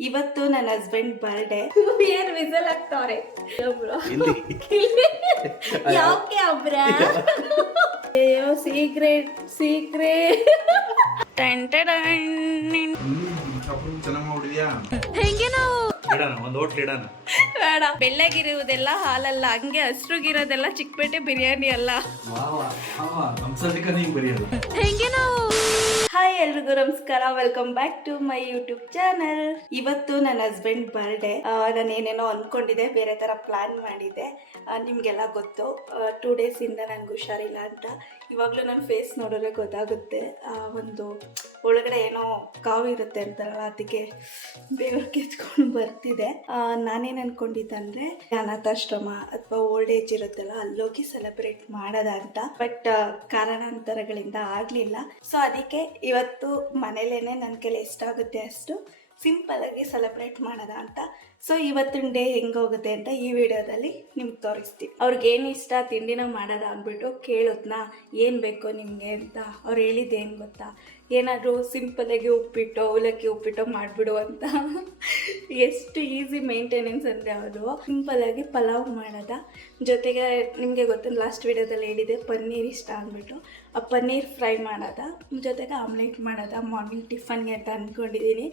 ಇವತ್ತು ನನ್ನ husband birthday ಏನ್ ವಿಸಲ್ ಆಗ್ತಾವ್ರೆ ಇಲ್ಲಿ ಯಾಕೆ ಅಬ್ರ ಅಯ್ಯೋ ಸೀಕ್ರೆಟ್ ಸೀಕ್ರೆಟ್ ಚೆನ್ನಾಗಿ ಮಾಡಿದ್ಯಾ ಹೆಂಗೆ ನಾವು ಇಡೋಣ ಒಂದು ಹೋಟ್ಲ್ ಇಡೋಣ. ಬೇಡ ಬೆಳ್ಳಗಿರುವುದೆಲ್ಲ ಹಾಲಲ್ಲ ಹಂಗೆ ಹಸ್ರುಗಿರೋದೆಲ್ಲ ಚಿಕ್ಕಪೇಟೆ ಬಿರಿಯಾನಿ ಅಲ್ಲ. ಹೆಂಗೆ ನಾವು. ಹಾಯ್ ಎಲ್ರಿಗೂ ನಮಸ್ಕಾರ. Welcome back to my YouTube channel ಇವತ್ತು ನನ್ನ ಹಸ್ಬೆಂಡ್ ಬರ್ಡೇ ನಾನು ಏನೇನೋ ಅಂದ್ಕೊಂಡಿದ್ದೆ ಬೇರೆ ಥರ ಪ್ಲ್ಯಾನ್ ಮಾಡಿದ್ದೆ. ನಿಮಗೆಲ್ಲ ಗೊತ್ತು. ಟೂ ಡೇಸಿಂದ ನನಗೆ ಹುಷಾರಿಲ್ಲ ಅಂತ. ಇವಾಗಲೂ ನನ್ನ ಫೇಸ್ ನೋಡಿದ್ರೆ ಗೊತ್ತಾಗುತ್ತೆ. ಒಂದು ಒಳಗಡೆ ಏನೋ ಕಾವು ಇರುತ್ತೆ ಅಂತಾರಲ್ಲ ಅದಕ್ಕೆ ಬೆವರು ಕೆಚ್ಕೊಂಡು ಬರ್ತಿದೆ ಆ, ನಾನೇನು ಅನ್ಕೊಂಡಿದ್ದಂದ್ರೆ ಅನಾಥಾಶ್ರಮ ಅಥವಾ ಓಲ್ಡ್ ಏಜ್ ಇರುತ್ತಲ್ಲ ಅಲ್ಲೋಗಿ ಸೆಲೆಬ್ರೇಟ್ ಮಾಡೋದ ಅಂತ. ಬಟ್ ಕಾರಣಾಂತರಗಳಿಂದ ಆಗಲಿಲ್ಲ. ಸೊ ಅದಕ್ಕೆ ಇವತ್ತು ಮನೇಲೇನೆ ನನ್ನ ಕೈಲಿ ಎಷ್ಟಾಗುತ್ತೆ ಅಷ್ಟು. ಸಿಂಪಲ್ ಆಗಿ ಸೆಲೆಬ್ರೇಟ್ ಮಾಡೋದ ಅಂತ ಸೊ ಇವತ್ತಿನ ಡೇ ಹೆಂಗೆ ಹೋಗುತ್ತೆ ಅಂತ ಈ ವಿಡಿಯೋದಲ್ಲಿ ನಿಮ್ಗೆ ತೋರಿಸ್ತೀನಿ. ಅವ್ರಿಗೆ ಏನು ಇಷ್ಟ, ತಿಂಡಿನ ಮಾಡೋದ ಅಂದ್ಬಿಟ್ಟು ಏನು ಬೇಕು ನಿಮಗೆ ಅಂತ ಅವ್ರು ಹೇಳಿದ್ದೇನು ಗೊತ್ತಾ? ಏನಾದರೂ ಸಿಂಪಲಾಗಿ ಉಪ್ಪಿಟ್ಟು, ಅವಲಕ್ಕಿ ಉಪ್ಪಿಟ್ಟು ಮಾಡಿಬಿಡು ಅಂತ. ಎಷ್ಟು ಈಸಿ ಮೇಂಟೆನೆನ್ಸ್ ಅಂದರೆ ಅವರು ಸಿಂಪಲಾಗಿ ಪಲಾವ್ ಮಾಡೋದ. ಜೊತೆಗೆ ನಿಮಗೆ ಗೊತ್ತು ಲಾಸ್ಟ್ ವಿಡಿಯೋದಲ್ಲಿ ಹೇಳಿದೆ ಪನ್ನೀರ್ ಇಷ್ಟ ಅಂದ್ಬಿಟ್ಟು. ಆ ಪನ್ನೀರ್ ಫ್ರೈ ಮಾಡೋದ. ಜೊತೆಗೆ ಆಮ್ಲೆಟ್ ಮಾಡೋದ ಮಾರ್ನಿಂಗ್ ಟಿಫನ್ಗೆ ಅಂತ ಅಂದ್ಕೊಂಡಿದ್ದೀನಿ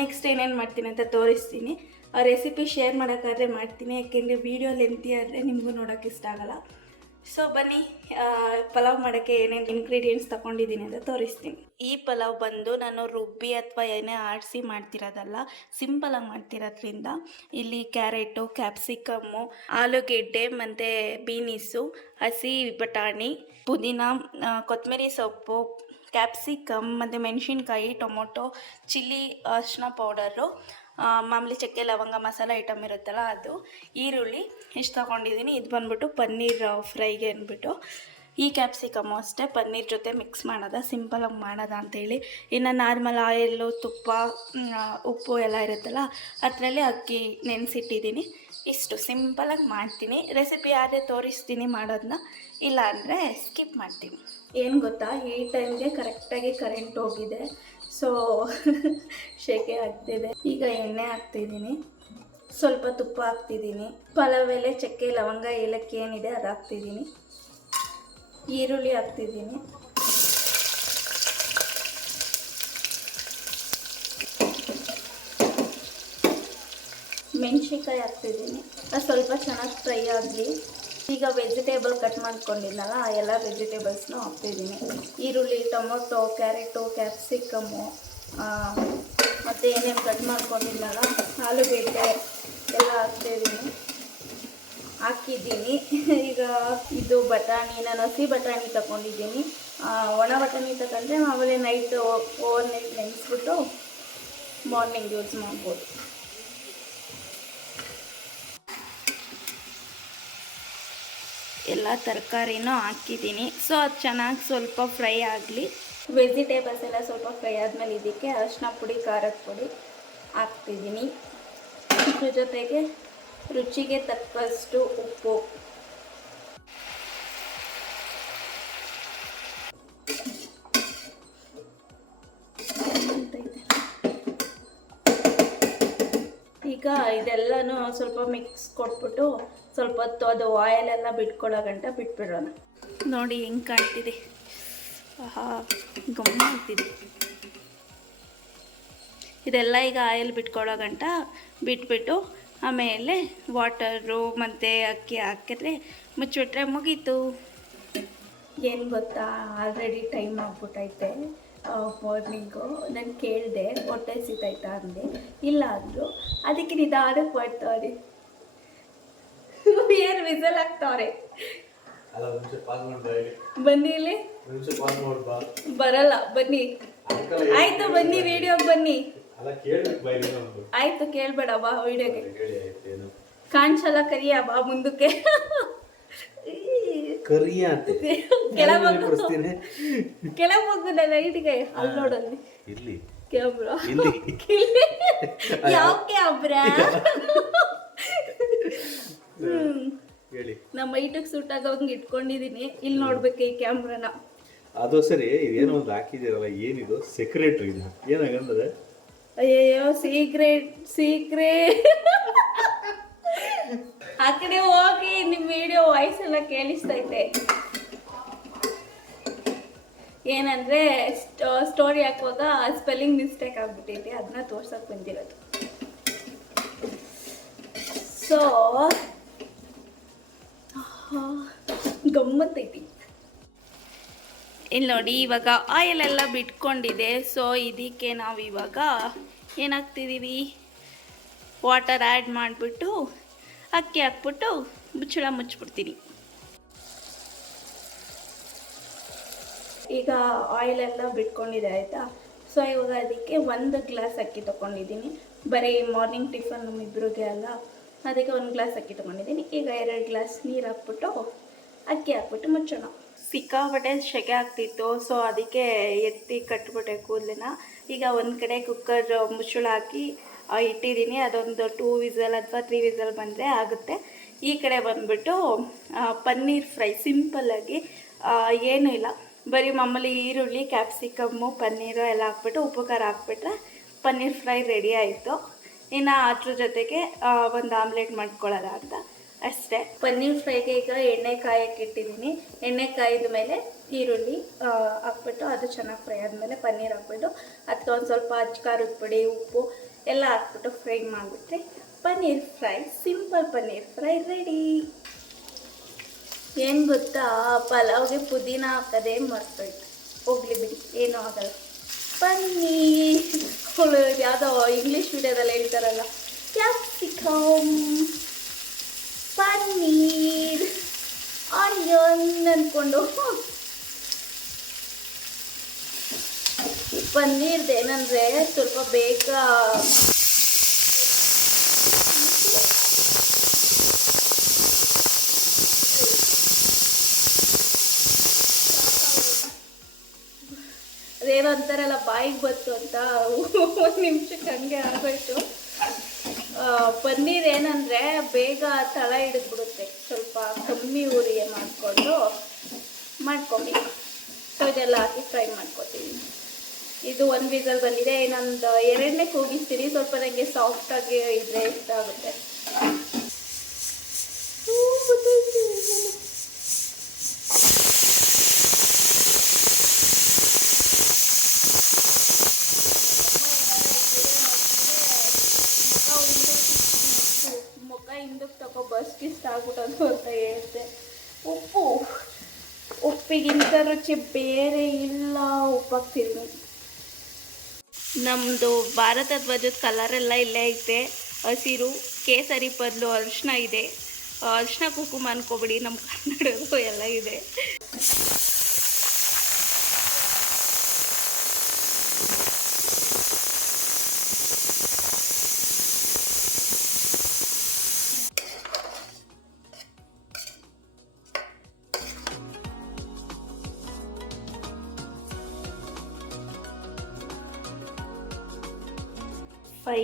ನೆಕ್ಸ್ಟ್ ಏನೇನು ಮಾಡ್ತೀನಿ ಅಂತ ತೋರಿಸ್ತೀನಿ. ಆ ರೆಸಿಪಿ ಶೇರ್ ಮಾಡೋಕ್ಕಾದ್ರೆ ಮಾಡ್ತೀನಿ. ಯಾಕೆಂದರೆ ವೀಡಿಯೋ ಲೆಂತಿ ಆದರೆ ನಿಮಗೂ ನೋಡೋಕೆ ಇಷ್ಟ ಆಗಲ್ಲ. ಸೊ ಬನ್ನಿ ಪಲಾವ್ ಮಾಡೋಕ್ಕೆ ಏನೇನು ಇನ್ಗ್ರೀಡಿಯೆಂಟ್ಸ್ ತಗೊಂಡಿದ್ದೀನಿ ಅಂತ ತೋರಿಸ್ತೀನಿ. ಈ ಪಲಾವ್ ಬಂದು ನಾನು ರುಬ್ಬಿ ಅಥವಾ ಏನೇ ಆಡಿಸಿ ಮಾಡ್ತಿರೋದಲ್ಲ ಸಿಂಪಲಾಗಿ ಮಾಡ್ತಿರೋದ್ರಿಂದ ಇಲ್ಲಿ ಕ್ಯಾರೆಟು ಕ್ಯಾಪ್ಸಿಕಮ್ಮು ಆಲೂಗೆಡ್ಡೆ, ಮತ್ತು ಬೀನೀಸು ಹಸಿ ಬಟಾಣಿ, ಪುದೀನ ಕೊತ್ತಂಬರಿ ಸೊಪ್ಪು ಕ್ಯಾಪ್ಸಿಕಮ್ ಮತ್ತು ಮೆಣಸಿನ್ಕಾಯಿ, ಟೊಮೊಟೊ, ಚಿಲ್ಲಿ, ಅರಿಶಿನ ಪೌಡರು ಮಾಮೂಲಿ ಚಕ್ಕೆ, ಲವಂಗ, ಮಸಾಲ ಐಟಮ್ ಇರುತ್ತಲ್ಲ ಅದು, ಈರುಳ್ಳಿ ಇಷ್ಟು ತೊಗೊಂಡಿದ್ದೀನಿ ಇದು ಬಂದ್ಬಿಟ್ಟು ಪನ್ನೀರ್ ಫ್ರೈಗೆ ಅಂದ್ಬಿಟ್ಟು ಈ ಕ್ಯಾಪ್ಸಿಕಮ್ಮು ಅಷ್ಟೇ, ಪನ್ನೀರ್ ಜೊತೆ ಮಿಕ್ಸ್ ಮಾಡೋದ ಸಿಂಪಲಾಗಿ ಮಾಡೋದ ಅಂತೇಳಿ. ಇನ್ನು ನಾರ್ಮಲ್ ಆಯಿಲು ತುಪ್ಪ ಉಪ್ಪು ಎಲ್ಲ ಇರುತ್ತಲ್ಲ, ಅದರಲ್ಲಿ ಅಕ್ಕಿ ನೆನೆಸಿಟ್ಟಿದ್ದೀನಿ ಇಷ್ಟು ಸಿಂಪಲಾಗಿ ಮಾಡ್ತೀನಿ. ರೆಸಿಪಿ ಆದರೆ ತೋರಿಸ್ತೀನಿ ಮಾಡೋದನ್ನ ಇಲ್ಲ ಅಂದರೆ ಸ್ಕಿಪ್ ಮಾಡ್ತೀನಿ. ಏನು ಗೊತ್ತಾ? ಈ ಟೈಮ್ಗೆ ಕರೆಕ್ಟಾಗಿ ಕರೆಂಟ್ ಹೋಗಿದೆ. ಸೊ ಶೆಕೆ ಹಾಕ್ತಿದೆ ಈಗ ಎಣ್ಣೆ ಹಾಕ್ತಿದ್ದೀನಿ. ಸ್ವಲ್ಪ ತುಪ್ಪ ಹಾಕ್ತಿದ್ದೀನಿ. ಪಲಾವ್ ಎಲೆ ಚಕ್ಕೆ, ಲವಂಗ, ಏಲಕ್ಕಿ ಏನಿದೆ ಅದು ಹಾಕ್ತಿದ್ದೀನಿ. ಈರುಳ್ಳಿ ಹಾಕ್ತಿದ್ದೀನಿ. ಮೆಣಸಿನ್ಕಾಯಿ ಹಾಕ್ತಿದ್ದೀನಿ. ಅದು ಸ್ವಲ್ಪ ಚೆನ್ನಾಗಿ ಫ್ರೈ ಆಗಲಿ. ಈಗ ವೆಜಿಟೇಬಲ್ ಕಟ್ ಮಾಡ್ಕೊಂಡಿದ್ನಲ್ಲ ಆ ಎಲ್ಲ ವೆಜಿಟೇಬಲ್ಸ್ನು ಹಾಕ್ತಿದ್ದೀನಿ ಈರುಳ್ಳಿ, ಟೊಮೊಟೊ, ಕ್ಯಾರೆಟು ಕ್ಯಾಪ್ಸಿಕಮ್ಮು ಮತ್ತು ಏನೇನು ಕಟ್ ಮಾಡ್ಕೊಂಡಿದ್ನಲ್ಲ, ಆಲೂಗೆಡ್ಡೆ ಎಲ್ಲ ಹಾಕ್ತಿದ್ದೀನಿ ಹಾಕಿದ್ದೀನಿ. ಈಗ ಇದು ಬಟಾಣಿ, ನಾನು ಹಸಿ ಬಟಾಣಿ ತಗೊಂಡಿದ್ದೀನಿ ಒಣ ಬಟಾಣಿ ತಗೊಂಡ್ರೆ ಆಮೇಲೆ ನೈಟ್ ಓವರ್ ನೈಟ್ ನೆನೆಸ್ಬಿಟ್ಟು ಮಾರ್ನಿಂಗ್ ಯೂಸ್ ಮಾಡ್ಬೋದು. ಎಲ್ಲ ತರಕಾರಿನೂ ಹಾಕಿದ್ದೀನಿ. ಸೊ ಅದು ಚೆನ್ನಾಗಿ ಸ್ವಲ್ಪ ಫ್ರೈ ಆಗಲಿ. ವೆಜಿಟೇಬಲ್ಸ್ ಎಲ್ಲ ಸ್ವಲ್ಪ ಫ್ರೈ ಆದಮೇಲೆ ಇದಕ್ಕೆ ಅರಿಶಿನ ಪುಡಿ, ಖಾರದ ಪುಡಿ ಹಾಕ್ತಿದ್ದೀನಿ. ಇದ್ರ ಜೊತೆಗೆ ರುಚಿಗೆ ತಕ್ಕಷ್ಟು ಉಪ್ಪು. ಇದೆಲ್ಲನೂ ಸ್ವಲ್ಪ ಮಿಕ್ಸ್ ಕೊಟ್ಬಿಟ್ಟು ಸ್ವಲ್ಪ ಹೊತ್ತು ಅದು ಆಯಿಲ್ ಎಲ್ಲ ಬಿಟ್ಕೊಳ್ಳೋ ಗಂಟ ಬಿಟ್ಬಿಡೋಣ. ನೋಡಿ ಹೆಂಗೆ ಕಾಣ್ತಿದೆ. ಆಹಾ ಗಮ್ಮ ಆಗ್ತಿದೆ. ಇದೆಲ್ಲ ಈಗ ಆಯಿಲ್ ಬಿಟ್ಕೊಳ್ಳೋ ಗಂಟ ಬಿಟ್ಬಿಟ್ಟು ಆಮೇಲೆ ವಾಟರು ಮತ್ತು ಅಕ್ಕಿ ಹಾಕಿದ್ರೆ ಮುಚ್ಚಿಬಿಟ್ರೆ ಮುಗೀತು. ಏನು ಗೊತ್ತಾ? ಆಲ್ರೆಡಿ ಟೈಮ್ ಆಗ್ಬಿಟ್ಟೈತೆ ಮಾರ್ನಿಂಗು ನಾನು ಕೇಳಿದೆ ಹೊಟ್ಟೆ ಸಿತಾಯ್ತಾ ಅಂದೆ. ಇಲ್ಲ ಅಂದರು. ಅದಕ್ಕೆ ನಿಧಾನಕ್ಕೆ ಮಾಡ್ತಾವ್ರೆ ಏನು ವಿಸಲ್ ಆಗ್ತಾವ್ರೆ ಬನ್ನಿ ಇಲ್ಲಿ. ಬರಲ್ಲ ಬನ್ನಿ. ಆಯ್ತು ಬನ್ನಿ ವಿಡಿಯೋ ಬನ್ನಿ. ಆಯ್ತು ಕೇಳ್ಬೇಡ ಬಾ ವಿಡಿಯೋಗೆ. ಕಾಣಿಸಲ್ಲ ಕರಿಯ ಬಾ ಮುಂದಕ್ಕೆ. ಕರಿಯ ಅಂತೆ ಕೆಳಗೆ ಹೋಗು ನನ್ನ ಲೈಟ್ಗೆ ಅಲ್ಲಿ ನೋಡಲ್ಲಿ ಇಲ್ಲಿ. ಕ್ಯಾಮ್ರಾ ಇಲ್ಲಿ. ಯಾವ ಕ್ಯಾಮ್ರಾ ಹೇಳಿ. ನಮ್ಮ ಐಟಕ್ಕೆ ಸೂಟ್ ಆಗೋಂಗೆ ಇಟ್ಕೊಂಡಿದೀನಿ. ಇಲ್ಲಿ ನೋಡ್ಬೇಕು ಈ ಕ್ಯಾಮ್ರಾನ ಅದು ಸರಿ ಇದೇನೋ ಒಂದು ಹಾಕಿದ್ದೀರಲ್ಲ ಏನಿದು? ಸೆಕ್ರೆಟ್ರಿ ಏನಾಗಂದ್ರೆ ಅಯ್ಯಯ್ಯೋ ಸೀಕ್ರೆಟ್ ಸೀಕ್ರೆಟ್ ಆ ಕಡೆ ಹೋಗಿ ನಿಮ್ಮ ವಿಡಿಯೋ ವಾಯ್ಸ್ ಎಲ್ಲ ಕೇಳಿಸ್ತೈತೆ. ಏನಂದ್ರೆ ಸ್ಟೋರಿ ಹಾಕುವಾಗ ಸ್ಪೆಲ್ಲಿಂಗ್ ಮಿಸ್ಟೇಕ್ ಆಗ್ಬಿಟ್ಟೈತೆ ಅದನ್ನ ತೋರ್ಸಕ್ ಬಂದಿರೋದು. ಸೊ ಗಮ್ಮತ್ತೈತಿ. ಇಲ್ಲಿ ನೋಡಿ, ಇವಾಗ ಆಯಿಲ್ ಎಲ್ಲ ಬಿಟ್ಕೊಂಡಿದೆ. ಸೊ ಇದಕ್ಕೆ ನಾವು ಇವಾಗ ಏನಾಗ್ತಿದ್ದೀವಿ ವಾಟರ್ ಆ್ಯಡ್ ಮಾಡಿಬಿಟ್ಟು ಅಕ್ಕಿ ಹಾಕ್ಬಿಟ್ಟು ಮುಚ್ಚಳ ಮುಚ್ಚಿಬಿಡ್ತೀನಿ. ಈಗ ಆಯಿಲ್ ಎಲ್ಲ ಬಿಟ್ಕೊಂಡಿದೆ ಆಯಿತಾ? ಸೊ ಇವಾಗ ಅದಕ್ಕೆ ಒಂದು ಗ್ಲಾಸ್ ಅಕ್ಕಿ ತೊಗೊಂಡಿದ್ದೀನಿ. ಬರೀ ಮಾರ್ನಿಂಗ್ ಟಿಫನ್ ನಮ್ಮಿಬ್ಬರಿಗೆ ಅಲ್ಲ. ಅದಕ್ಕೆ ಒಂದು ಗ್ಲಾಸ್ ಅಕ್ಕಿ ತೊಗೊಂಡಿದ್ದೀನಿ. ಈಗ ಎರಡು ಗ್ಲಾಸ್ ನೀರು ಹಾಕ್ಬಿಟ್ಟು ಅಕ್ಕಿ ಹಾಕ್ಬಿಟ್ಟು ಮುಚ್ಚೋಣ. ಸಿಕ್ಕಾಪಟ್ಟೆ ಸೆಕೆ ಆಗ್ತಿತ್ತು. ಸೊ ಅದಕ್ಕೆ ಎತ್ತಿ ಕಟ್ಬಿಟ್ಟೆ ಕೂದಲಿನ ಈಗ ಒಂದು ಕಡೆ ಕುಕ್ಕರ್ ಮುಚ್ಚಳ ಹಾಕಿ ಇಟ್ಟಿದ್ದೀನಿ. ಅದೊಂದು ಟೂ ವಿಸಲ್ ಅಥವಾ ತ್ರೀ ವಿಸಲ್ ಬಂದರೆ ಆಗುತ್ತೆ. ಈ ಕಡೆ ಬಂದ್ಬಿಟ್ಟು ಪನ್ನೀರ್ ಫ್ರೈ. ಸಿಂಪಲ್ಲಾಗಿ ಏನೂ ಇಲ್ಲ. ಬರೀ ಮಾಮೂಲಿ ಈರುಳ್ಳಿ ಕ್ಯಾಪ್ಸಿಕಮ್ಮು ಪನ್ನೀರು ಎಲ್ಲ ಹಾಕ್ಬಿಟ್ಟು ಉಪ್ಪು ಖಾರ ಹಾಕ್ಬಿಟ್ರೆ ಪನ್ನೀರ್ ಫ್ರೈ ರೆಡಿ ಆಯಿತು. ಇನ್ನು ಅದ್ರ ಜೊತೆಗೆ ಒಂದು ಆಮ್ಲೆಟ್ ಮಾಡ್ಕೊಳ್ಳೋಣ ಅಂತ. ಅಷ್ಟೇ. ಪನ್ನೀರ್ ಫ್ರೈಗೆ ಈಗ ಎಣ್ಣೆ ಕಾಯಕ್ಕೆ ಇಟ್ಟಿದ್ದೀನಿ. ಎಣ್ಣೆ ಕಾಯ್ದ ಮೇಲೆ ಈರುಳ್ಳಿ ಹಾಕ್ಬಿಟ್ಟು ಅದು ಚೆನ್ನಾಗಿ ಫ್ರೈ ಆದಮೇಲೆ ಪನ್ನೀರ್ ಹಾಕ್ಬಿಟ್ಟು, ಅದಕ್ಕೆ ಒಂದು ಸ್ವಲ್ಪ ಅಚ್ಚ ಖಾರದ ಪುಡಿ, ಉಪ್ಪು ಎಲ್ಲ ಹಾಕ್ಬಿಟ್ಟು ಫ್ರೈ ಮಾಡಿಬಿಟ್ರೆ paneer fry, simple paneer fry ready. ಏನು ಗೊತ್ತಾ? ಪಲಾವ್ಗೆ ಪುದೀನ ಹಾಕೋದೇ ಮರ್ತೋಯ್ತು. ಹೋಗ್ಲಿ ಬಿಡಿ, ಏನೂ ಆಗಲ್ಲ. ಪನ್ನೀರ್ ಯಾವುದೋ ಇಂಗ್ಲೀಷ್ ವಿಡಿಯೋದಲ್ಲಿ ಹೇಳ್ತಾರಲ್ಲ, ಕ್ಯಾಪ್ಸಿಕಮ್, ಪನ್ನೀರ್, ಆನಿಯನ್ ಅಂದ್ಕೊಂಡು ಪನ್ನೀರ್ದು ಏನಂದರೆ ಸ್ವಲ್ಪ ಬೇಗ ಅದೇನೋ ಅಂತಾರಲ್ಲ, ಬಾಯಿಗೆ ಬಂತು ಅಂತ. ಒಂದು ನಿಮಿಷಕ್ಕೆ ಹಂಗೆ ಆಗೋಯ್ತು. ಪನ್ನೀರ್ ಏನಂದರೆ ಬೇಗ ತಳ ಹಿಡಿದ್ಬಿಡುತ್ತೆ. ಸ್ವಲ್ಪ ಕಮ್ಮಿ ಊರಿಗೆ ಮಾಡಿಕೊಂಡು ಮಾಡ್ಕೊಬೇಕು ಸೊ, ಇದೆಲ್ಲ ಹಾಕಿ ಫ್ರೈ ಮಾಡ್ಕೊತೀನಿ. ಇದು ಒಂದು ವಿಸಲ್ ಬಂದಿದೆ. ಇನ್ನೊಂದು ಎರಡನೇ ಕೂಗಿಸ್ತೀನಿ ಸ್ವಲ್ಪ ನನಗೆ ಸಾಫ್ಟಾಗಿ ಇದ್ರೆ ಇಷ್ಟ ಆಗುತ್ತೆ. ಮುಖ ಹಿಂದಕ್ಕೆ ತಗೋ ಬಸ್ ಇಷ್ಟ ಆಗ್ಬಿಟ್ಟದು ಅಂತ ಹೇಳ್ತೆ ಉಪ್ಪು. ಉಪ್ಪಿಗಿಂತ ರುಚಿ ಬೇರೆ ಇಲ್ಲ. ಉಪ್ಪು ಹಾಕ್ತೀನಿ ನಮ್ಮದು ಭಾರತ ಧ್ವಜದ ಕಲರ್ ಎಲ್ಲ ಇಲ್ಲೇ ಐತೆ. ಹಸಿರು ಕೇಸರಿ ಬದಲು ಅರಿಶಿನ ಇದೆ. ಅರಿಶಿನ ಕುಂಕುಮ ಅನ್ಕೋಬಿಡಿ ನಮ್ಮ ಕನ್ನಡದು ಎಲ್ಲ ಇದೆ.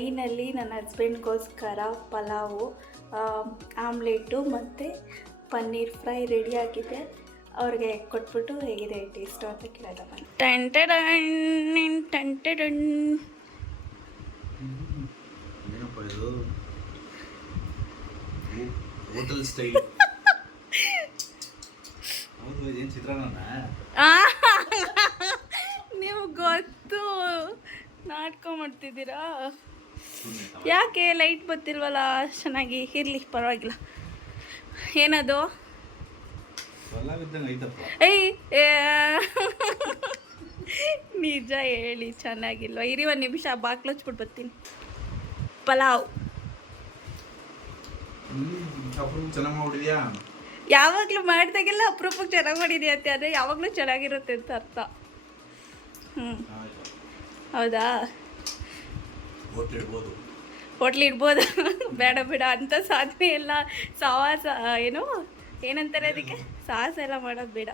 ಫೈನಲಿ ನನ್ನ ಹಸ್ಬೆಂಡ್ಗೋಸ್ಕರ ಪಲಾವು ಆಮ್ಲೆಟು ಮತ್ತು ಪನ್ನೀರ್ ಫ್ರೈ ರೆಡಿ ಆಗಿದೆ ಅವ್ರಿಗೆ ಕೊಟ್ಬಿಟ್ಟು ಹೇಗಿದೆ ಟೇಸ್ಟು ಅಂತ ಕೇಳೋದ ಬನ್ನಿ. ಟಂಟಡನ್ ಟಂಟಡನ್ ಏನಪ್ಪ ಇದು? Hotel style. ನೀವು ಗೊತ್ತು. ನಾಟಕ ಮಾಡ್ತಿದ್ದೀರಾ? ಯಾಕೆ ಲೈಟ್ ಬತ್ತಿಲ್ವಲ್ಲ ಚೆನ್ನಾಗಿ ಇರಲಿ ಪರವಾಗಿಲ್ಲ. ಏನದು? ಏಯ್ ಏ, ನಿಜ ಹೇಳಿ ಚೆನ್ನಾಗಿಲ್ವ? ಇರಿ ಒಂದು ನಿಮಿಷ ಬಾಕ್ಲು ಹಚ್ಬಿಟ್ಟು ಬರ್ತೀನಿ. ಪಲಾವ್. ಯಾವಾಗ್ಲೂ ಮಾಡಿದಾಗೆಲ್ಲ ಅಪರೂಪಕ್ಕೆ ಚೆನ್ನಾಗಿ ಮಾಡಿದೆಯಾ ಅಂತ? ಅಂದರೆ ಯಾವಾಗಲೂ ಚೆನ್ನಾಗಿರುತ್ತೆ ಅಂತ ಅರ್ಥ. ಹ್ಞೂ ಹೌದಾ? ಇಡ್ಬೋದು ಹೋಟ್ಲ್ ಇಡ್ಬೋದು ಬೇಡ ಬೇಡ. ಅಂತ ಸಾಧನೆ ಎಲ್ಲ ಸಾಹಸ ಏನು? ಏನಂತಾರೆ ಅದಕ್ಕೆ? ಸಾಹಸ ಎಲ್ಲ ಮಾಡೋದು ಬೇಡ.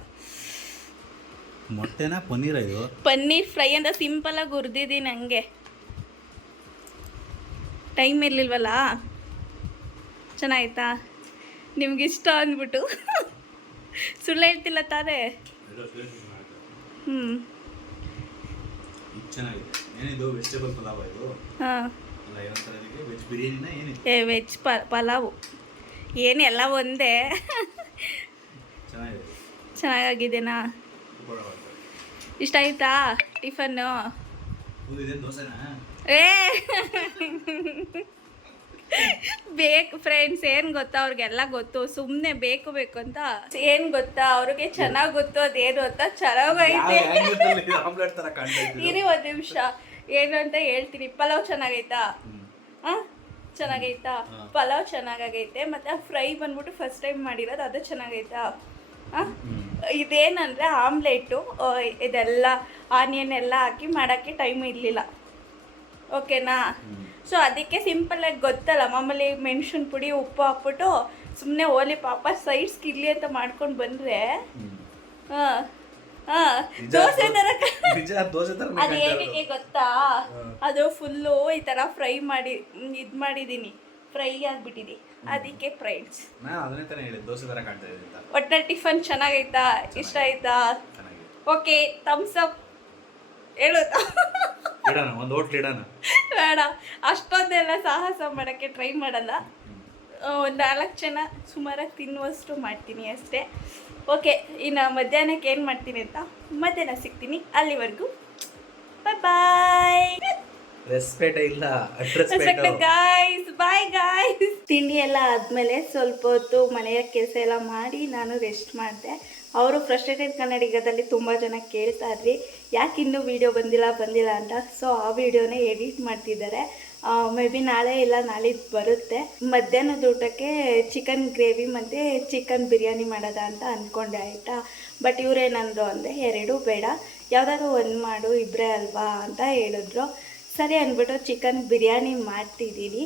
ಮೊಟ್ಟೆನ ಪನ್ನೀರ್ ಇದು? ಪನ್ನೀರ್ ಫ್ರೈ ಅಂತ ಸಿಂಪಲಾಗಿ ಹುರಿದಿದ್ದೀನಿ ಹಂಗೆ. ಟೈಮ್ ಇರಲಿಲ್ವಲ್ಲ? ಚೆನ್ನಾಯ್ತಾ ನಿಮ್ಗೆ ಇಷ್ಟ ಅಂದ್ಬಿಟ್ಟು. ಸುಳ್ಳು ಹೇಳ್ತಿಲ್ಲ ತಾನೇ? ಹ್ಞೂ ಚೆನ್ನಾಗಿದೆ. ಏನಿದು? ವೆಜಿಟೇಬಲ್ ಪಲಾವ್ ಇದು. ಹಾಂ. ಅಲ್ಲ ಏನಂತಾರೆ ಅದಕ್ಕೆ ವೆಜ್ ಬಿರಿಯಾನಿನ ಏನಿದೆ? ಏ ವೆಜ್ ಪ ಪಲಾವು. ಏನು ಎಲ್ಲ ಒಂದೇ. ಚೆನ್ನಾಗಿದೆ. ಚೆನ್ನಾಗಿದೆನಾ ಇಷ್ಟ ಆಯ್ತಾ ಟಿಫನ್ನು? ಏ. ಬೇಕು ಫ್ರೆಂಡ್ಸ್ ಏನು ಗೊತ್ತಾ? ಅವ್ರಿಗೆಲ್ಲ ಗೊತ್ತು. ಸುಮ್ಮನೆ ಬೇಕು ಬೇಕು ಅಂತ. ಏನು ಗೊತ್ತಾ? ಅವ್ರಿಗೆ ಚೆನ್ನಾಗಿ ಗೊತ್ತು. ಅದೇನು ಅಂತ. ಚೆನ್ನಾಗೈತೆ. ಇರಿ ಒಂದು ನಿಮಿಷ. ಏನು ಅಂತ ಹೇಳ್ತೀನಿ. ಪಲಾವ್ ಚೆನ್ನಾಗೈತಾ? ಹಾಂ ಚೆನ್ನಾಗೈತಾ? ಹಾ. ಪಲಾವ್ ಚೆನ್ನಾಗೈತೆ ಮತ್ತೆ ಫ್ರೈ ಬಂದ್ಬಿಟ್ಟು ಫಸ್ಟ್ ಟೈಮ್ ಮಾಡಿರೋದು ಅದು ಚೆನ್ನಾಗೈತಾ? ಆ? ಇದೇನಂದ್ರೆ ಆಮ್ಲೆಟು ಇದೆಲ್ಲ ಆನಿಯನ್ ಎಲ್ಲ ಹಾಕಿ ಮಾಡೋಕ್ಕೆ ಟೈಮ್ ಇರಲಿಲ್ಲ. ಓಕೆನಾ? ಸೊ ಅದಕ್ಕೆ ಸಿಂಪಲ್ಲಾಗಿ ಗೊತ್ತಲ್ಲ ಮಾಮೂಲಿ ಮೆಣಸಿನ ಪುಡಿ ಉಪ್ಪು ಹಾಕ್ಬಿಟ್ಟು ಸುಮ್ಮನೆ ಓಲಿ ಪಾಪ ಸೈಡ್ಸ್ಗೆ ಇರ್ಲಿ ಅಂತ ಮಾಡ್ಕೊಂಡು ಬಂದರೆ ಹಾಂ ಹಾಂ ದೋಸೆ ನಿಜ ದೋಸೆ ತರ ಅದು ಹೇಗೆ ಗೊತ್ತಾ? ಅದು ಫುಲ್ಲು ಈ ತರ ಫ್ರೈ ಮಾಡಿ ಇದು ಮಾಡಿದ್ದೀನಿ ಫ್ರೈ ಆಗಿಬಿಟ್ಟಿದೆ. ಅದಕ್ಕೆ ಫ್ರೈಡ್ಸ್ ನಾ ಅದನ್ನೇ ತಾನೇ ಹೇಳಿದ್ದು ದೋಸೆ ತರ ಕಾಣ್ತಾ ಇದೆ ಅಂತ. ಒಟ್ಟಿನಲ್ಲಿ ಟಿಫನ್ ಚೆನ್ನಾಗೈತಾ? ಇಷ್ಟ ಆಯ್ತಾ? ಓಕೆ ಥಮ್ಸ್ ಅಪ್ ಇಡೋಣ ಒಂದು ಹೋಟ್ಲ್ ಇಡೋಣ. ಬೇಡ ಅಷ್ಟೊಂದೆಲ್ಲ ಸಾಹಸ ಮಾಡೋಕ್ಕೆ ಟ್ರೈ ಮಾಡಲ್ಲ. ಒಂದು ನಾಲ್ಕು ಜನ ಸುಮಾರಾಗಿ ತಿನ್ನುವಷ್ಟು ಮಾಡ್ತೀನಿ ಅಷ್ಟೇ. ಓಕೆ ಇನ್ನು ಮಧ್ಯಾಹ್ನಕ್ಕೆ ಏನು ಮಾಡ್ತೀನಿ ಅಂತ? ಮಧ್ಯಾಹ್ನ ಸಿಗ್ತೀನಿ ಅಲ್ಲಿವರೆಗೂ. ಬಾಯ್ ಬಾಯ್ ರೆಸ್ಪೆಕ್ಟ್ ಇಲ್ಲ? ಗಾಯ್ಸ್ ಬಾಯ್ ಗಾಯ್ಸ್ ತಿಂಡಿ ಎಲ್ಲ ಆದಮೇಲೆ ಸ್ವಲ್ಪ ಹೊತ್ತು ಮನೆಯ ಕೆಲಸ ಎಲ್ಲ ಮಾಡಿ ನಾನು ರೆಸ್ಟ್ ಮಾಡಿದೆ. ಅವರು ಫ್ರಸ್ಟ್ರೇಟೆಡ್ ಕನ್ನಡಿಗದಲ್ಲಿ ತುಂಬ ಜನ ಕೇಳ್ತಾ ಇದ್ರಿ ಯಾಕೆ ಇನ್ನೂ ವಿಡಿಯೋ ಬಂದಿಲ್ಲ ಬಂದಿಲ್ಲ ಅಂತ? ಸೊ ಆ ವಿಡಿಯೋನೇ ಎಡಿಟ್ ಮಾಡ್ತಿದ್ದಾರೆ. ಮೇ ಬಿ ನಾಳೆ ಇಲ್ಲ ನಾಳಿದ್ದು ಬರುತ್ತೆ. ಮಧ್ಯಾಹ್ನದ ಊಟಕ್ಕೆ ಚಿಕನ್ ಗ್ರೇವಿ ಮತ್ತು ಚಿಕನ್ ಬಿರಿಯಾನಿ ಮಾಡೋದ ಅಂತ ಅಂದ್ಕೊಂಡೆ ಆಯಿತಾ? ಬಟ್ ಇವರೇನಂದ್ರು ಅಂದರೆ ಎರಡೂ ಬೇಡ. ಯಾವುದಾದ್ರು ಒಂದು ಮಾಡು ಇಬ್ಬರೇ ಅಲ್ವಾ? ಅಂತ ಹೇಳಿದ್ರು. ಸರಿ ಅಂದ್ಬಿಟ್ಟು ಚಿಕನ್ ಬಿರಿಯಾನಿ ಮಾಡ್ತಿದ್ದೀನಿ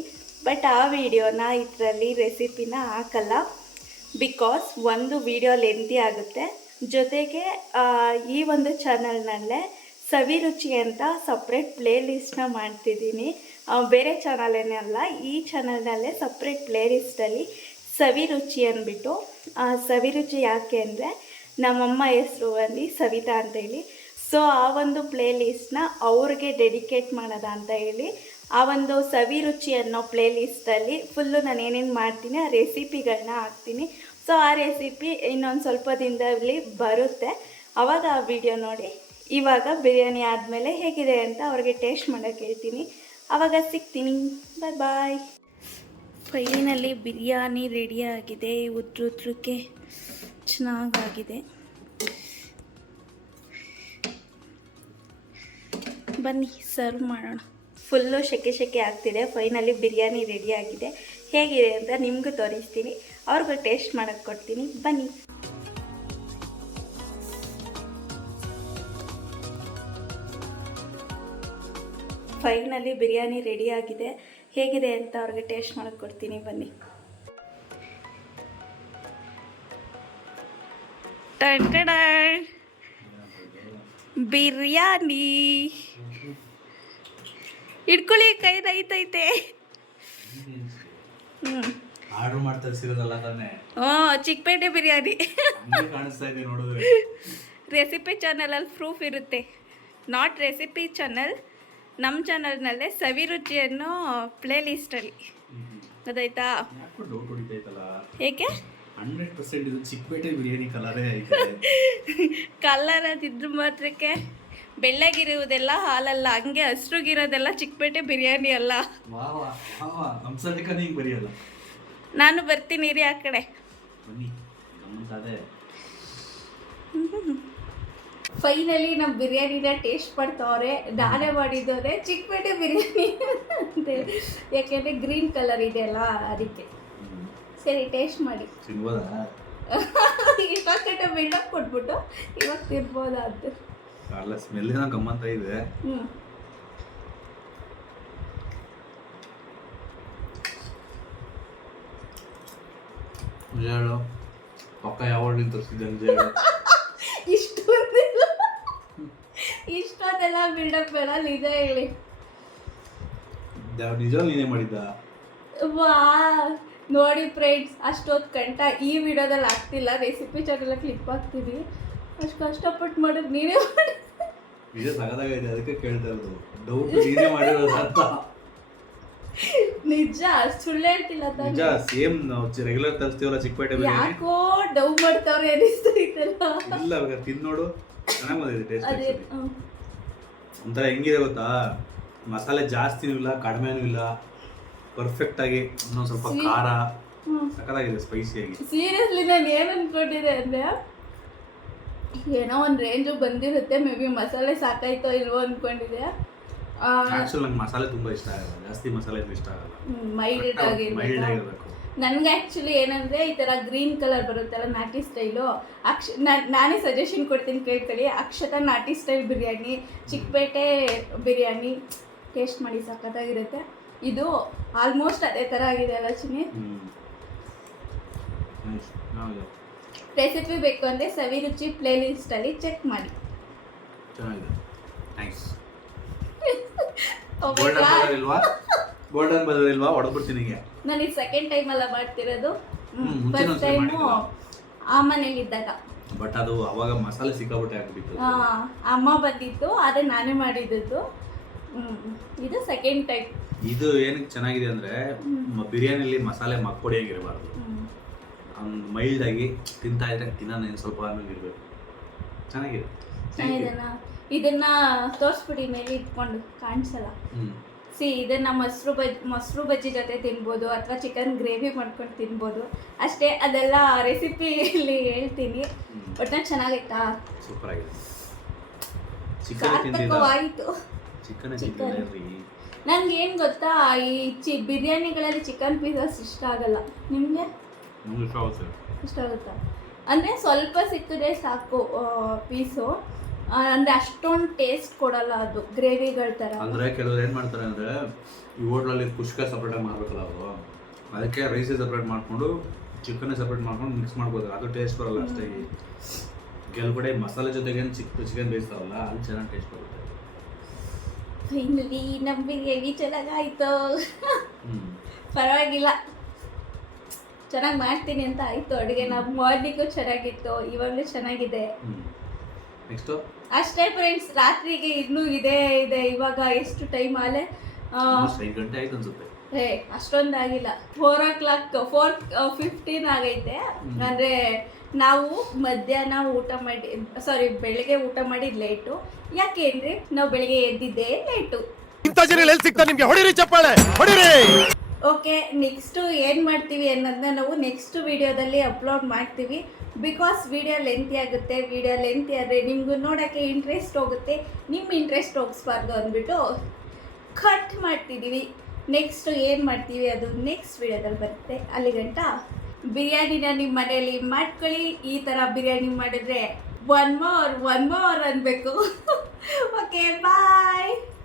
ಬಟ್ ಆ ವಿಡಿಯೋನ, ಇದರಲ್ಲಿ ರೆಸಿಪಿನ ಹಾಕಲ್ಲ. ಬಿಕಾಸ್ ಒಂದು ವಿಡಿಯೋ ಲೆಂತಿ ಆಗುತ್ತೆ. ಜೊತೆಗೆ ಈ ಒಂದು ಚಾನಲ್ನಲ್ಲೇ ಸವಿರುಚಿ ಅಂತ ಸಪ್ರೇಟ್ ಪ್ಲೇ ಲಿಸ್ಟ್ನ ಮಾಡ್ತಿದ್ದೀನಿ ಬೇರೆ ಚಾನಲೇನೇ ಅಲ್ಲ ಈ ಚಾನಲ್ನಲ್ಲೇ ಸಪ್ರೇಟ್ ಪ್ಲೇಲಿಸ್ಟಲ್ಲಿ ಸವಿ ರುಚಿ ಅಂದ್ಬಿಟ್ಟು ಆ, ಸವಿ ರುಚಿ ಯಾಕೆ ಅಂದರೆ ನಮ್ಮಮ್ಮ ಹೆಸರು ಬಂದು ಸವಿತಾ ಅಂತೇಳಿ ಸೊ ಆ ಒಂದು ಪ್ಲೇ ಲಿಸ್ಟ್ನ ಅವ್ರಿಗೆ ಡೆಡಿಕೇಟ್ ಮಾಡೋದ ಅಂತ ಹೇಳಿ ಆ ಒಂದು ಸವಿ ರುಚಿ ಅನ್ನೋ ಪ್ಲೇಲಿಸ್ಟಲ್ಲಿ ಫುಲ್ಲು ನಾನು ಏನೇನು ಮಾಡ್ತೀನಿ ಆ ರೆಸಿಪಿಗಳನ್ನ ಹಾಕ್ತೀನಿ. ಸೊ ಆ ರೆಸಿಪಿ ಇನ್ನೊಂದು ಸ್ವಲ್ಪ ದಿನದಲ್ಲಿ ಬರುತ್ತೆ. ಆವಾಗ ಆ ವಿಡಿಯೋ ನೋಡಿ. ಇವಾಗ ಬಿರಿಯಾನಿ ಆದಮೇಲೆ ಹೇಗಿದೆ ಅಂತ ಅವ್ರಿಗೆ ಟೇಸ್ಟ್ ಮಾಡೋಕ್ಕೆ ಹೇಳ್ತೀನಿ. ಆವಾಗ ಸಿಗ್ತೀನಿ. ಬಾಯ್ ಬಾಯ್ ಫೈನಲಿ ಬಿರಿಯಾನಿ ರೆಡಿಯಾಗಿದೆ ಉದ್ರು ಉದ್ರಕ್ಕೆ ಚೆನ್ನಾಗಾಗಿದೆ. ಬನ್ನಿ ಸರ್ವ್ ಮಾಡೋಣ. ಫುಲ್ಲು ಶೆಕೆ ಶೆಕೆ ಆಗ್ತಿದೆ. ಫೈನಲಿ ಬಿರಿಯಾನಿ ರೆಡಿ ಆಗಿದೆ. ಹೇಗಿದೆ ಅಂತ ನಿಮಗೂ ತೋರಿಸ್ತೀನಿ. ಅವ್ರಿಗೂ ಟೇಸ್ಟ್ ಮಾಡೋಕ್ಕೆ ಕೊಡ್ತೀನಿ. ಬನ್ನಿ. ಫೈನಲಿ ಬಿರಿಯಾನಿ ರೆಡಿ ಆಗಿದೆ. ಹೇಗಿದೆ ಅಂತ ಅವ್ರಿಗೆ ಟೇಸ್ಟ್ ಮಾಡೋಕ್ಕೆ ಕೊಡ್ತೀನಿ ಬನ್ನಿ. ಬಿರಿಯಾನಿ. ಇಟ್ಕೊಳ್ಳಿ ಕೈ ನೈತೈತೆ. ಹ್ಞೂ ಆರ್ಡರ್ ಮಾಡ್ತಾ ತಾನೇ? ಹ್ಞೂ ಚಿಕ್ಕಪೇಟೆ ಬಿರಿಯಾನಿ. ಕಾಣಿಸ್ತಾ ಇದೆ ನೋಡಿದ್ರೆ. ರೆಸಿಪಿ ಚಾನಲಲ್ಲಿ ಪ್ರೂಫ್ ಇರುತ್ತೆ. ನಾಟ್ ರೆಸಿಪಿ ಚಾನಲ್ ನಮ್ಮ ಚಾನಲ್ನಲ್ಲೇ ಸವಿ ರುಚಿ ಅನ್ನೋ ಪ್ಲೇ ಲಿಸ್ಟಲ್ಲಿ ಅದಾಯ್ತಾ ಏಕೆ? ಹಂಡ್ರೆಡ್ ಪರ್ಸೆಂಟ್ ಇದು ಚಿಕ್ಕಪೇಟೆ ಬಿರಿಯಾನಿ ಕಲರೇ ಅದಿದ್ರ ಮಾತ್ರಕ್ಕೆ ಬೆಳ್ಳಗಿರುವುದೆಲ್ಲ ಹಾಲಲ್ಲ ಹಂಗೆ ಹಸ್ರುಗಿರೋದೆಲ್ಲ ಚಿಕ್ಕಪೇಟೆ ಬಿರಿಯಾನಿ ಅಲ್ಲ. ನಾನು ಬರ್ತೀನಿ ರೀ ಆ ಕಡೆ. ಫೈನಲಿ ನಮ್ಮ ಬಿರಿಯಾನಿನ ಟೇಸ್ಟ್ ಮಾಡ್ತಾವ್ರೆ. ನಾನೇ ಮಾಡಿದ್ದವ್ರೆ. ಚಿಕ್ಕಪೇಟೆ ಬಿರಿಯಾನಿ ಅಂತ ಯಾಕೆಂದರೆ ಗ್ರೀನ್ ಕಲರ್ ಇದೆಯಲ್ಲ ಅದಕ್ಕೆ. ಸರಿ ಟೇಸ್ಟ್ ಮಾಡಿ. ಸಿಗ್ಬೋದಾ ಇಷ್ಟೊತ್ತಂಟ ಬಿಲ್ಡಪ್ ಕೊಟ್ಬಿಟ್ಟು ಇವಾಗ ತಿರ್ಬೋದಾ ಅಂತ. ಅಲ್ಲ ಸ್ಮೆಲ್ಲಿನ ಗಮ್ಮಂತ ಇದೆ. ಹೇಳು. ಪಕ್ಕ ಯಾವ ಹಳ್ಳಿ ತರಿಸಿದ್ದೆ ನಿಜ ಹೇಳು ಇಷ್ಟೊಂದೆಲ್ಲ ಬಿಲ್ಡಪ್ ಬೇಡ ನಿಜ ಹೇಳಿ. ನಿಜ ನೀನೇ ಮಾಡಿದ್ದ? ವಾ ನೋಡಿ ಫ್ರೆಂಡ್ಸ್ ಅಷ್ಟೊತ್ತು ಕಂಟ ಈ ವಿಡಿಯೋದಲ್ಲಿ ಆಗ್ತಿಲ್ಲ ರೆಸಿಪಿ ಚಾನಲ್ ಕ್ಲಿಪ್ ಆಗ್ತಿದ್ವಿ ಅಷ್ಟು ಕಷ್ಟಪಟ್ಟು ಮಾಡೋದು ನೀನೇ ಮಾಡಿ ನಿಜ ಸಗದಾಗೈತೆ ಅದಕ್ಕೆ ಕೇಳ್ತಾ ಇರೋದು. ಡೌಟ್ ನೀನೇ ಮಾಡಿರೋದು ಅಂತ. ನಿಜ ಸುಳ್ಳು ಹೇಳ್ತಿಲ್ಲ ನಿಜ ಸೇಮ್ ನಾವು ರೆಗ್ಯುಲರ್ ತರಿಸ್ತೀವಲ್ಲ ಚಿಕ್ಕಪೇಟೆ ಬಿರಿಯಾನಿ ಯಾಕೋ ಡೌ ಮಾಡ್ತಾವ್ರೆ ಅನಿಸ್ತೈತಲ್ಲ ಇಲ್ಲ ಇವಾಗ ತಿನ್ನೋಡು ನೋಡು. ಚೆನ್ನಾಗಿ ಬಂದಿದೆ ಟೇಸ್ಟ್. ಒಂಥರ ಹೆಂಗಿದೆ ಗೊತ್ತಾ? ಮಸಾಲೆ ಜಾಸ್ತಿನೂ ಇಲ್ಲ ಕಡಿಮೆನೂ ಇಲ್ಲ. ಪರ್ಫೆಕ್ಟ್ ಆಗಿ ಇನ್ನೊಂದು ಸ್ವಲ್ಪ ಖಾರ. ಸಖತ್ತಾಗಿದೆ ಸ್ಪೈಸಿ ಆಗಿ. ಸೀರಿಯಸ್ಲಿ ನಾನು ಏನು ಅನ್ಕೊಂಡಿದ್ದೆ ಅಂದ್ರೆ ಏನೋ ಒಂದು ರೇಂಜು ಬಂದಿರುತ್ತೆ ಮೇ ಬಿ ಮಸಾಲೆ ಸಾಕಾಯ್ತೋ ಇಲ್ವೋ ಅನ್ಕೊಂಡಿದ್ದೆ. ಆ್ಯಕ್ಚುಲಿ ನಂಗೆ ಮಸಾಲೆ ತುಂಬಾ ಇಷ್ಟ ಆಗಲ್ಲ. ಜಾಸ್ತಿ ಮಸಾಲೆ ಇಷ್ಟ ಆಗಲ್ಲ. ಮೈಲ್ಡ್ ಮೈಲ್ಡ್ ಆಗಿರಬೇಕು? ಆಗಿರ್ಬೇಕು. ನನ್ಗೆ ಆ್ಯಕ್ಚುಲಿ ಏನಂದ್ರೆ ಈ ಥರ ಗ್ರೀನ್ ಕಲರ್ ಬರುತ್ತಲ್ಲ ನಾಟಿ ಸ್ಟೈಲು ಅಕ್ಷ ನಾನ್- ಸಜೆಷನ್ ಕೊಡ್ತೀನಿ ಕೇಳ್ಕೊಳ್ಳಿ ಅಕ್ಷತ ನಾಟಿ ಸ್ಟೈಲ್ ಬಿರಿಯಾನಿ ಚಿಕ್ಕಪೇಟೆ ಬಿರಿಯಾನಿ ಟೇಸ್ಟ್ ಮಾಡಿ ಸಖತ್ತಾಗಿರುತ್ತೆ. ಇದು ಆಲ್ಮೋಸ್ಟ್ ಅದೇ ಥರ ಆಗಿದೆ ಅಲ್ಲ ಚಿನ್ನಿ. ರೆಸಿಪಿ ಬೇಕು ಅಂದರೆ ಸವಿ ರುಚಿ ಪ್ಲೇ ಲಿಸ್ಟಲ್ಲಿ ಚೆಕ್ ಮಾಡಿ. ಚೆನ್ನಾಗಿದೆ. ಥ್ಯಾಂಕ್ಸ್ Oh ಗೋಲ್ಡನ್ ಬಜಾರ್ ಹೊಡೆದ್ಬಿಡ್ತೀನಿ ನಿಮಗೆ ನಾನು ಇದು ಸೆಕೆಂಡ್ ಟೈಮ್ ಅಲ್ಲ ಮಾಡ್ತಿರೋದು. ಹ್ಮ್, ಮುಂಚೆ ಫಸ್ಟ್ ಒಂದ್ಸಲ ಟೈಮು ಮಾಡಿದ್ರಾ? ಆ ಮನೇಲಿ ಇದ್ದಾಗ. ಬಟ್ ಅದು ಅವಾಗ ಮಸಾಲೆ ಸಿಕ್ಕಾಬಿಟ್ಟೆ ಹಾಕ್ಬಿಟ್ಟು ಆ, ಅಮ್ಮ ಬಂದಿತ್ತು ಅದೇ ನಾನೇ ಮಾಡಿದ್ದು ಇದು ಸೆಕೆಂಡ್ ಟೈಮ್ ಇದು ಏನಕ್ಕೆ ಚೆನ್ನಾಗಿದೆ ಅಂದ್ರೆ ಮ- ಬಿರಿಯಾನಿಲಿ ಮಸಾಲೆ ಮಕ್ಕೊಡಿಯಾಗಿರಬಾರ್ದು ಒಂದು ಮೈಲ್ಡ್ ಆಗಿ ತಿಂತಾ ಇದ್ರೆ ತಿನ್ನ ಸ್ವಲ್ಪ ಆಮೇಲೆ ಇರಬೇಕು. ಚೆನ್ನಾಗಿದೆ. Thank you. ಇದನ್ನ ಇದನ್ನ ತೋರಿಸ್ಬಿಡಿ ಮೇಲೆ ಇಟ್ಕೊಂಡು. ಕಾಣಿಸಲ್ಲ. ಹ್ಮ್. ಸಿ ಇದನ್ನ ಮೊಸರು ಬಜ್ಜಿ ಮೊಸರು ಬಜ್ಜಿ ಜೊತೆ ತಿನ್ಬೋದು ಅಥವಾ ಚಿಕನ್ ಗ್ರೇವಿ ಮಾಡ್ಕೊಂಡು ತಿನ್ಬೋದು. ಅಷ್ಟೇ ಅದೆಲ್ಲ ರೆಸಿಪಿಯಲ್ಲಿ ಹೇಳ್ತೀನಿ. ಬಟ್ ಒಟ್ನಲ್ಲಿ ಚೆನ್ನಾಗಿತ್ತಾ ಸೂಪರ್ ಆಗಿದೆ ಚಿಕನ್ ತಿಂದಿಲ್ಲ. ಸಾರ್ಥಕವಾಯಿತು. Chicken Chicken. ತಿಂದಿಲ್ಲ ನಂಗೆ ಏನು ಗೊತ್ತಾ ಈ ಚಿ ಬಿರಿಯಾನಿಗಳಲ್ಲಿ ಚಿಕನ್ ಪೀಸಸ್ ಇಷ್ಟ ಆಗಲ್ಲ. ನಿಮಗೆ? ನಮ್ಗೆ ಇಷ್ಟ ಇಷ್ಟ ಆಗುತ್ತಾ? ಅಂದರೆ ಸ್ವಲ್ಪ ಸಿಕ್ಕಿದ್ರೆ ಸಾಕು ಪೀಸು ಅಂದರೆ ಅಷ್ಟೊಂದು ಟೇಸ್ಟ್ ಕೊಡಲ್ಲ ಅದು ಗ್ರೇವಿಗಳ ಥರ ಅಂದ್ರೆ ಕೆಲವ್ರು ಏನ್ ಮಾಡ್ತಾರೆ ಅಂದ್ರೆ ಈ ಹೋಟ್ಲಲ್ಲಿ ಕುಷ್ಕ ಸಪ್ರೇಟ್ ಆಗಿ ಮಾಡ್ಬೇಕಲ್ಲ ಅವರು ಅದಕ್ಕೆ ರೈಸ್ ಸಪ್ರೇಟ್ ಮಾಡ್ಕೊಂಡು ಚಿಕನ್ ಸಪ್ರೇಟ್ ಮಾಡ್ಕೊಂಡು ಮಿಕ್ಸ್ ಮಾಡ್ಬೋದು ಅದು ಟೇಸ್ಟ್ ಬರಲ್ಲ ಅಷ್ಟಾಗಿ ಕೆಲವು ಕಡೆ ಮಸಾಲೆ ಜೊತೆಗೆ ಚಿಕ್ಕ ಚಿಕನ್ ಬೇಯಿಸ್ತಾರಲ್ಲ ಅಲ್ಲಿ ಚೆನ್ನಾಗಿ ಟೇಸ್ಟ್ ಬರುತ್ತೆ. ಫೈನಲಿ ನಮಗೆ ಬಿರಿಯಾನಿ ಚೆನ್ನಾಗಾಯ್ತು ಪರವಾಗಿಲ್ಲ. ಚೆನ್ನಾಗಿ ಮಾಡ್ತೀನಿ ಅಂತ ಆಯಿತು ಅಡುಗೆ. ನಾವು ಮಾರ್ನಿಂಗು ಚೆನ್ನಾಗಿತ್ತು ಇವಾಗಲೂ ಚೆನ್ನಾಗಿದೆ. ನೆಕ್ಸ್ಟು ಅಷ್ಟೇ ಫ್ರೆಂಡ್ಸ್ ರಾತ್ರಿಗೆ ಇನ್ನೂ ಇದೆ ಇದೆ. ಇವಾಗ ಎಷ್ಟು ಟೈಮ್ ಆಲೆ? ಆ, ಐದು ಗಂಟೆ ಆಯ್ತು ಅನ್ಸುತ್ತೆ. ಹೇ ಅಷ್ಟೊಂದಾಗಿಲ್ಲ. Four o'clock four fifteen ಆಗೈತೆ. ಅಂದರೆ ನಾವು ಮಧ್ಯಾಹ್ನ ಊಟ ಮಾಡಿ ಸಾರಿ ಬೆಳಗ್ಗೆ ಊಟ ಮಾಡಿದ್ ಲೇಟು ಯಾಕೆಂದ್ರೆ ನಾವು ಬೆಳಗ್ಗೆ ಎದ್ದಿದ್ದೇ ಲೇಟು ನಿಮ್ಗೆ? ಹೊಡಿರಿ ಚಪ್ಪಾಳೆ. ಹೊಡಿರಿ. ಓಕೆ ನೆಕ್ಸ್ಟು ಏನು ಮಾಡ್ತೀವಿ ಅನ್ನೋದನ್ನ ನಾವು ನೆಕ್ಸ್ಟ್ ವಿಡಿಯೋದಲ್ಲಿ ಅಪ್ಲೋಡ್ ಮಾಡ್ತೀವಿ. ಬಿಕಾಸ್ ವಿಡಿಯೋ ಲೆಂತಿ ಆಗುತ್ತೆ ವಿಡಿಯೋ ಲೆಂತಿ ಆದರೆ ನಿಮಗೂ ನೋಡೋಕ್ಕೆ ಇಂಟ್ರೆಸ್ಟ್ ಹೋಗುತ್ತೆ, ನಿಮ್ಮ ಇಂಟ್ರೆಸ್ಟ್ ಹೋಗಿಸ್ಬಾರ್ದು ಅಂದ್ಬಿಟ್ಟು ಕಟ್ ಮಾಡ್ತಿದ್ದೀವಿ ನೆಕ್ಸ್ಟು ಏನು ಮಾಡ್ತೀವಿ ಅದು? ನೆಕ್ಸ್ಟ್ ವಿಡಿಯೋದಲ್ಲಿ ಬರುತ್ತೆ. ಅಲ್ಲಿಗಂಟ ಬಿರಿಯಾನಿನ ನಿಮ್ಮ ಮನೆಯಲ್ಲಿ ಮಾಡ್ಕೊಳ್ಳಿ. ಈ ಥರ ಬಿರಿಯಾನಿ ಮಾಡಿದ್ರೆ ಒನ್ ಮೋರ್ ಒನ್ ಮೋರ್ ಅನ್ಬೇಕು. Okay bye